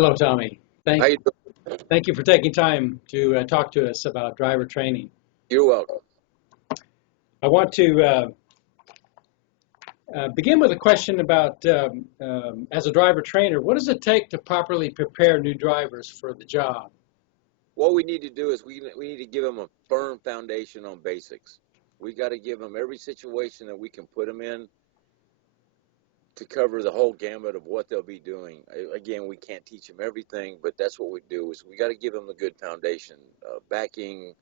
Hello, Tommy. How you doing? Thank you for taking time to talk to us about driver training. You're welcome. I want to begin with a question about, as a driver trainer, what does it take to properly prepare new drivers for the job? What we need to do is we need to give them a firm foundation on basics. We got to give them every situation that we can put them in to cover the whole gamut of what they'll be doing. Again, we can't teach them everything, but that's what we do is we got to give them a good foundation, backing,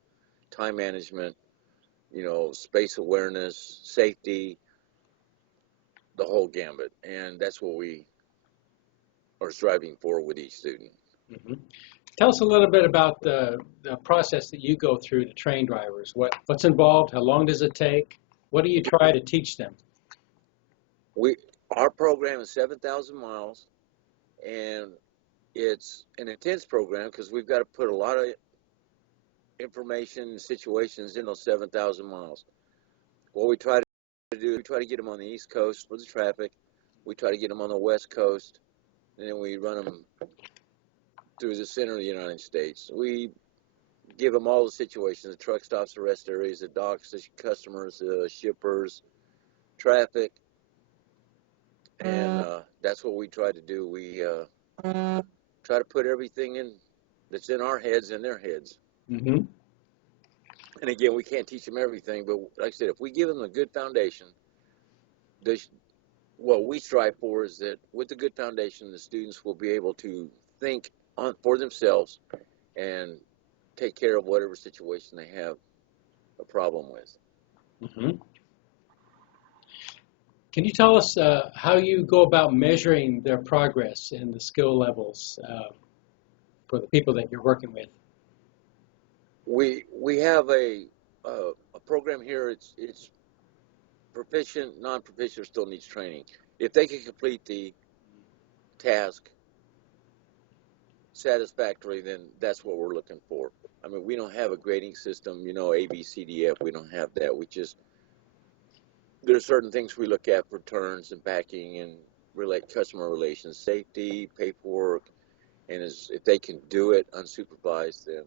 time management, space awareness, safety, the whole gambit. And that's what we are striving for with each student. Mm-hmm. Tell us a little bit about the process that you go through to train drivers. What's involved? How long does it take? What do you try to teach them? Our program is 7,000 miles, and it's an intense program because we've got to put a lot of information and situations in those 7,000 miles. What we try to do, we try to get them on the East Coast for the traffic. We try to get them on the West Coast, and then we run them through the center of the United States. We give them all the situations, the truck stops, the rest areas, the docks, the customers, the shippers, traffic. And that's what we try to do. We try to put everything in that's in our heads in their heads. Mm-hmm. And again, we can't teach them everything, but like I said, if we give them a good foundation, what we strive for is that with the good foundation, the students will be able to think for themselves and take care of whatever situation they have a problem with. Mm-hmm. Can you tell us how you go about measuring their progress in the skill levels for the people that you're working with? We have a program here. It's proficient, non-proficient, still needs training. If they can complete the task satisfactorily, then that's what we're looking for. I mean, we don't have a grading system, A, B, C, D, F. We don't have that. There are certain things we look at for turns and backing and customer relations, safety, paperwork, and if they can do it unsupervised, then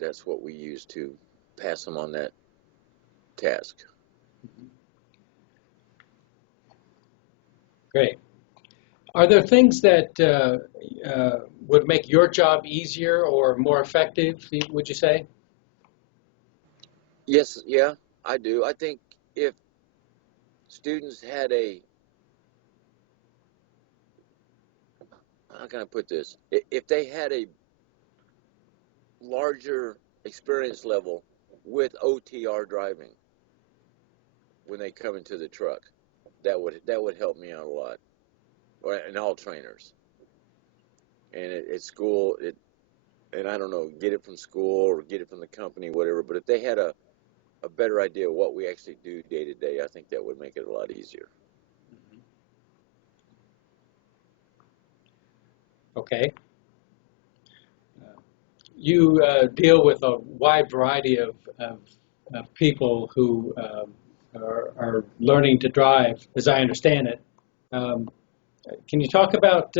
that's what we use to pass them on that task. Great. Are there things that would make your job easier or more effective, would you say? Yes, yeah, I do. I think if students had how can I put this? If they had a larger experience level with OTR driving when they come into the truck, that would help me out a lot, and all trainers. And at school, and I don't know, get it from school or get it from the company, whatever. But if they had a better idea of what we actually do day to day, I think that would make it a lot easier. Okay. You deal with a wide variety of people who are learning to drive, as I understand it. Can you talk about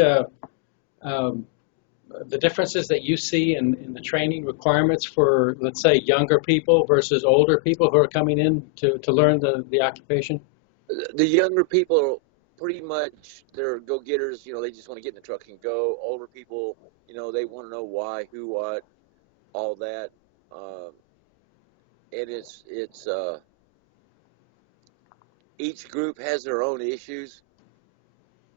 the differences that you see in the training requirements for, let's say, younger people versus older people who are coming in to learn the occupation? The younger people, pretty much, they're go-getters. They just want to get in the truck and go. Older people, they want to know why, who, what, all that. And it's each group has their own issues,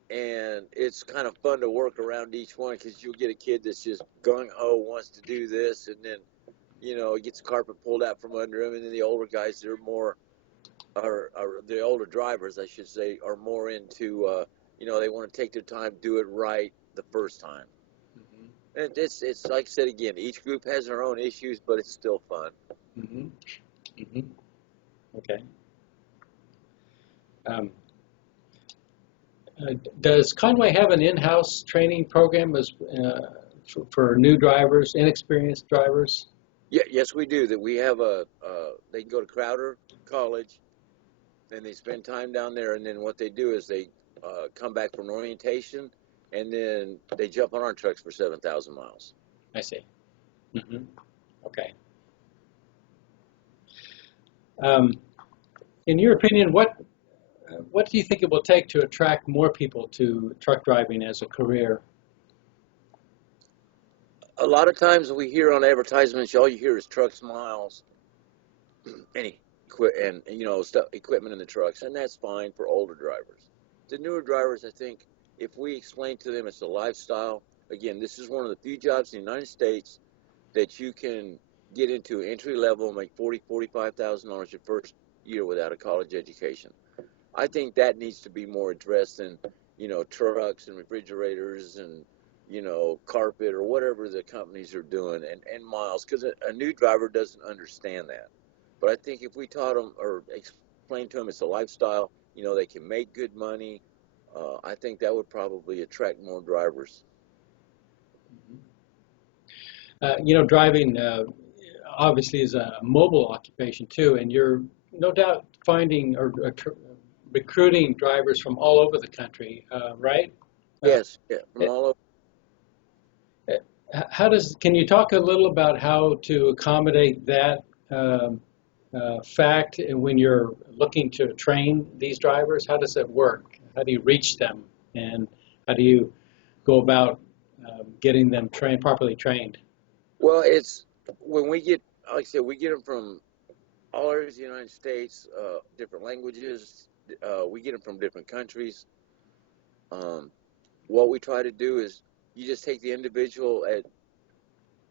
and it's kind of fun to work around each one because you'll get a kid that's just gung-ho, wants to do this, and then, he gets the carpet pulled out from under him, and then the older guys, they're more, or the older drivers, I should say, are more into, they want to take their time, do it right the first time. Mm-hmm. And it's like I said again, each group has their own issues, but it's still fun. Mm-hmm. Mm-hmm. Okay. Does Con-way have an in-house training program for new drivers, inexperienced drivers? Yeah, yes, we do. That we have they can go to Crowder College, and they spend time down there, and then what they do is they come back for an orientation, and then they jump on our trucks for 7,000 miles. I see. Mm-hmm. Okay. In your opinion, what do you think it will take to attract more people to truck driving as a career? A lot of times we hear on advertisements, all you hear is trucks, miles, and equipment in the trucks, and that's fine for older drivers. The newer drivers, I think, if we explain to them it's a lifestyle, again, this is one of the few jobs in the United States that you can get into entry level and make $45,000 your first year without a college education. I think that needs to be more addressed than, trucks and refrigerators and, carpet or whatever the companies are doing and miles, because a new driver doesn't understand that. But I think if we taught them or explained to them it's a lifestyle, they can make good money, I think that would probably attract more drivers. Driving obviously is a mobile occupation too, and you're no doubt finding or recruiting drivers from all over the country, right? Yes, yeah, from all over. Can you talk a little about how to accommodate that fact when you're looking to train these drivers? How does it work? How do you reach them, and how do you go about getting them properly trained? Well, it's when we get, like I said, we get them from all over the United States, different languages. We get them from different countries. What we try to do is you just take the individual at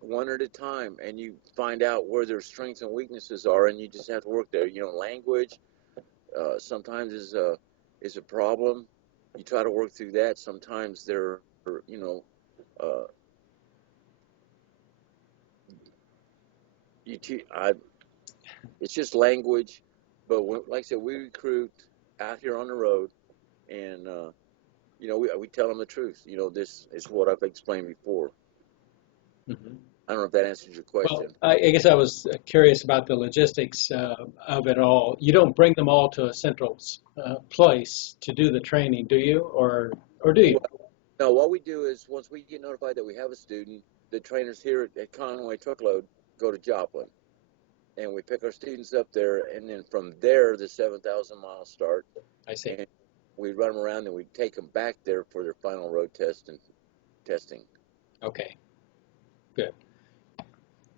one at a time, and you find out where their strengths and weaknesses are, and you just have to work there. Language sometimes is a problem. You try to work through that. Sometimes they're, it's just language. But like I said, we recruit out here on the road, and we tell them the truth. This is what I've explained before. Mm-hmm. I don't know if that answers your question. Well, I guess I was curious about the logistics of it all. You don't bring them all to a central place to do the training, do you? Or do you? No, what we do is once we get notified that we have a student, the trainers here at Con-way Truckload go to Joplin, and we pick our students up there, and then from there the 7,000 miles start. I see. And we run them around, and we take them back there for their final road test and testing. Okay, good.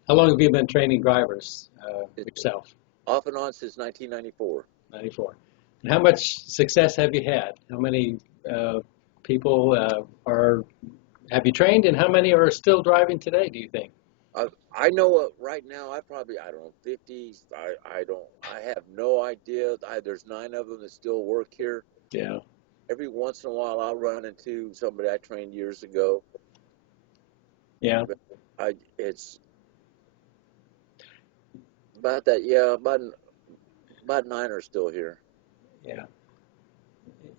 How long have you been training drivers yourself? Off and on since 1994. 94. And how much success have you had? How many people have you trained, and how many are still driving today, do you think? I know right now I don't know, 50. I have no idea. There's 9 of them that still work here. Yeah. Every once in a while I'll run into somebody I trained years ago. Yeah. It's about that. Yeah, about 9 are still here. Yeah.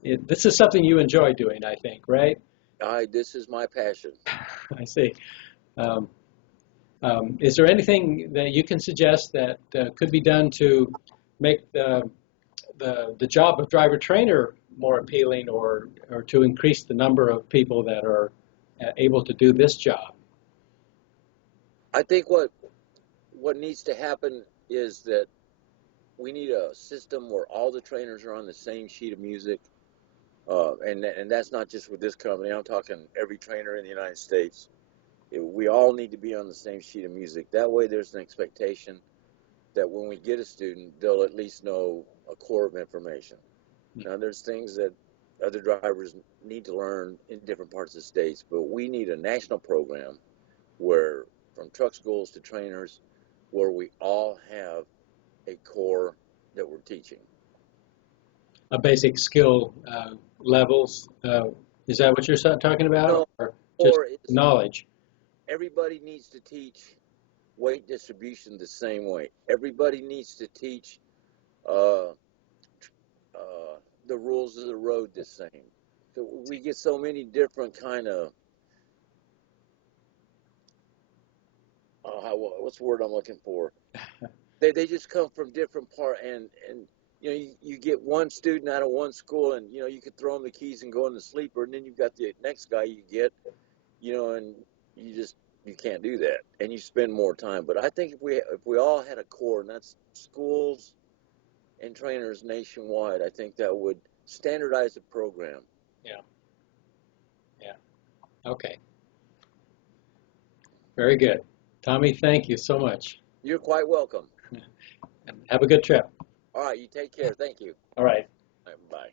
This is something you enjoy doing, I think, right? This is my passion. I see. Is there anything that you can suggest that could be done to make the job of driver trainer more appealing, or to increase the number of people that are able to do this job? I think what needs to happen is that we need a system where all the trainers are on the same sheet of music, and that's not just with this company. I'm talking every trainer in the United States. We all need to be on the same sheet of music. That way there's an expectation that when we get a student, they'll at least know a core of information. Now, there's things that other drivers need to learn in different parts of the states, but we need a national program where, from truck schools to trainers, where we all have a core that we're teaching. A basic skill levels. Is that what you're talking about? No, or just knowledge? Everybody needs to teach weight distribution the same way. Everybody needs to teach the rules of the road the same. So we get so many different kind of what's the word I'm looking for? They just come from different and you know, you get one student out of one school, and you know, you could throw them the keys and go in the sleeper, and then you've got the next guy you get, you know, and you can't do that, and you spend more time. But I think if we all had a core, and that's schools and trainers nationwide, I think that would standardize the program. Yeah. Yeah. Okay. Very good. Tomy, thank you so much. You're quite welcome. And have a good trip. All right, you take care. Thank you. All right. All right, bye.